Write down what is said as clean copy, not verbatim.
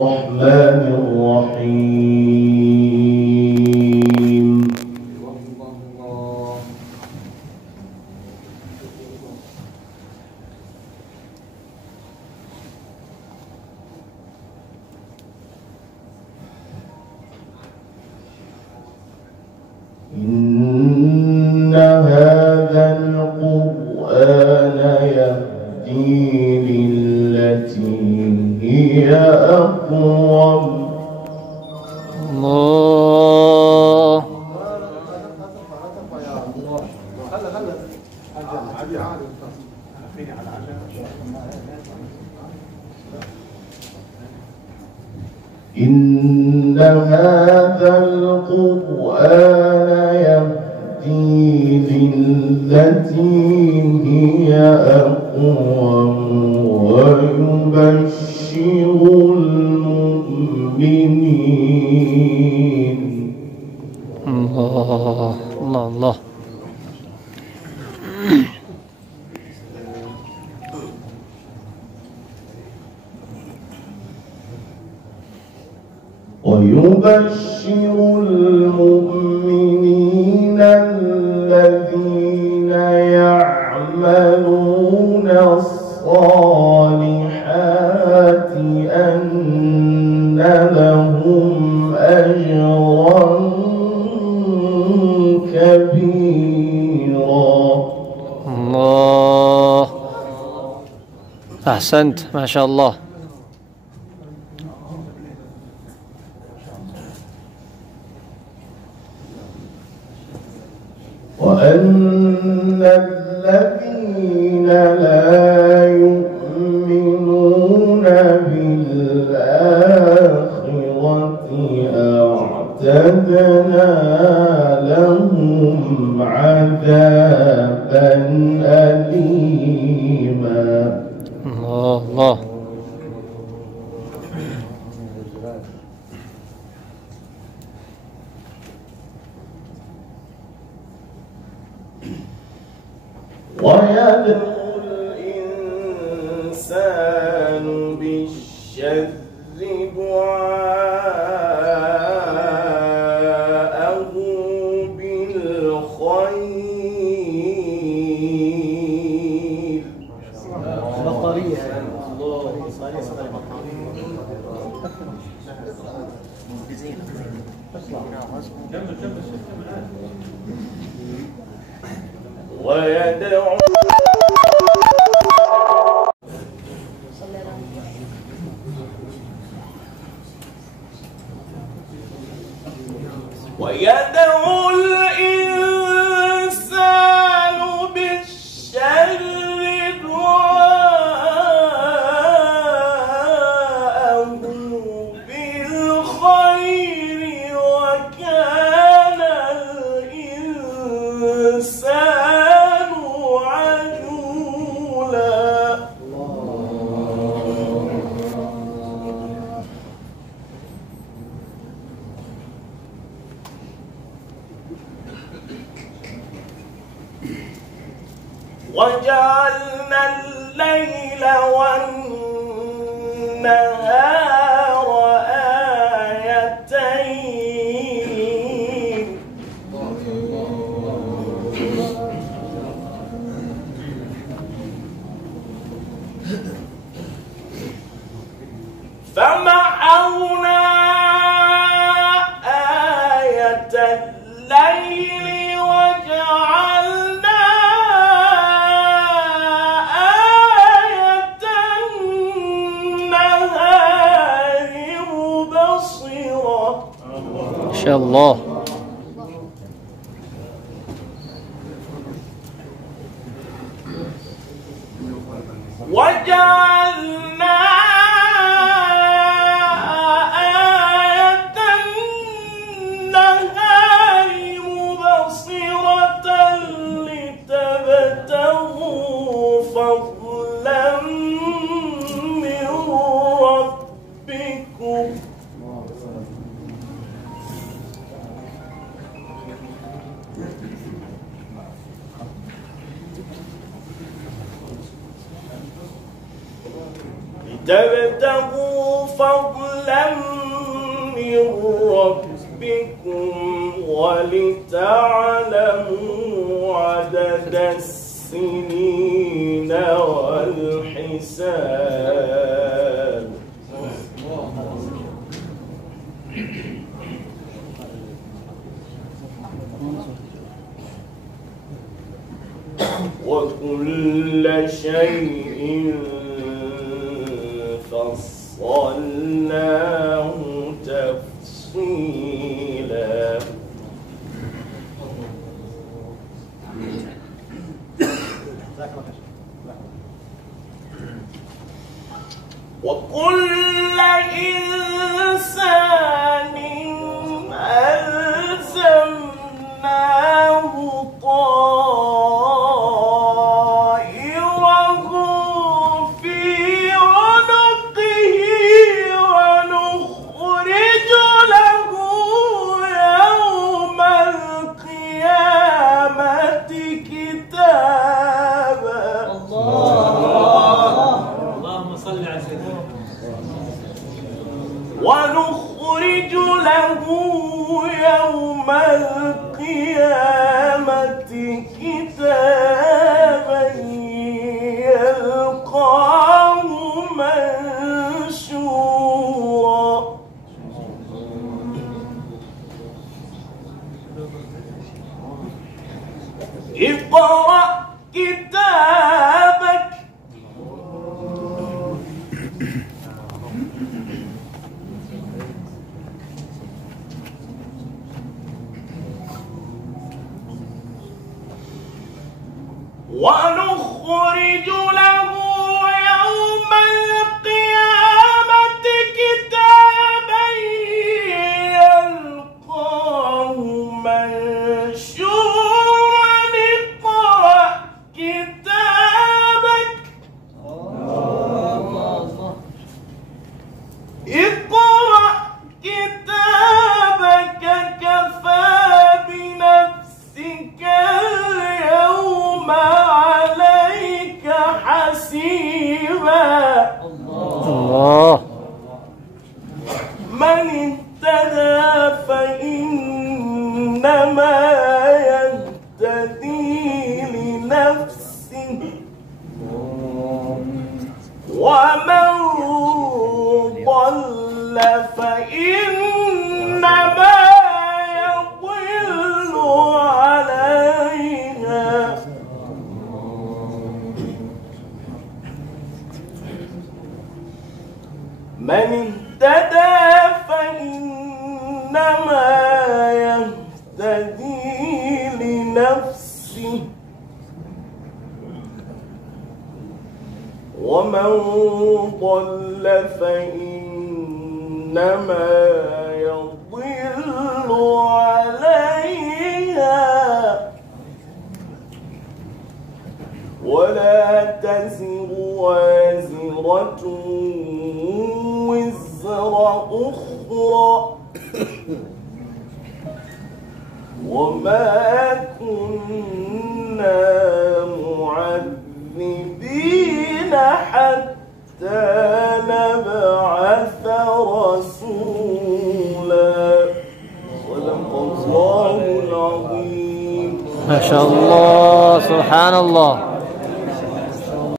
الرحمن الرحيم. إن هذا القرآن يهدي للتي هي أقوم. الله. إن هذا القرآن يهدي للتي هي أقوم ويبشر المؤمنين. الله الله الله. ويبشر المؤمنين الذين يعملون الصالحات أن لهم أجرا كبيرا. الله. أحسنت ما شاء الله. وأن الذين لا يؤمنون بالآخرة أعتدنا لهم عذابا أليما. الله الله. ويدعو الإنسان بالشر دعاءه بالخير. ويدعو الإنسان بالشر دعاءه بالخير وكان الإنسان عجولا. وجعلنا الليل والنهار آيتين فمحونا آية الليل وجعلنا آية النهار مبصرة. ما شاء الله. وجعلنا آية النهار مبصرة لتبتغوا فضلا من ربكم. تبتغوا فضلا من ربكم ولتعلموا عدد السنين والحساب. وكل شيء فصلناه تفصيلا. وكل إنسان ألزمناه طائره في عنقه ونخرج له يوم القيامة كتابا. اللهم صل على سيدنا. ونخرج له يوم القيامة كتابا يلقاه منشورا. اقرأ كتابك ونخرج له يوم القيامة كتابا يلقاه منشورا. اقرأ كتابك اقرأ كتابك كفى بنفسك اليوم عليك حسيبا. الله. من اهتدى فإنما يهتدي لنفسه ومن ضل فإنما يضل عليها. من اهتدى فإنما يهتدي لنفسه ومن ضل فإنما يضل عليها. ولا تزر وازرة وزر أخرى وما كنا معذبين حتى نبعث رسولا. صدق الله العظيم. ما شاء الله. سبحان الله.